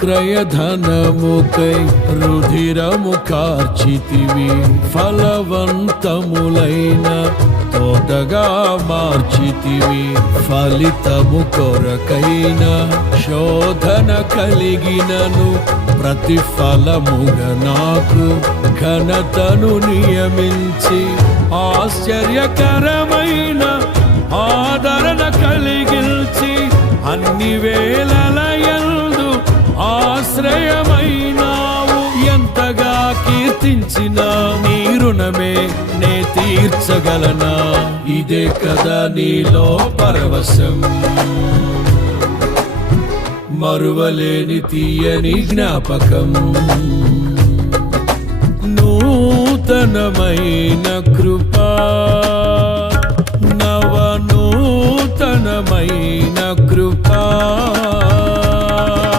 క్రయధనముకై రుధిరము కార్చితివి, ఫలవంతములైన తోటగా మార్చితివి. ఫలితము కొరకైన శోధన కలిగినను ప్రతిఫలముగా నాకు ఘనతను నియమించి, ఆశ్చర్యకరమైన ఆదరణ కలిగిల్చి, అన్ని వేళలయందు ఆశ్రయమైనావు. ఎంతగా కీర్తించినా నీ రుణమే నే తీర్చగలనా? ఇదే కదా నీలో పరవశం, మరువలేని తీయని జ్ఞాపకం. నూతనమైన కృపా, నవనూతనమైన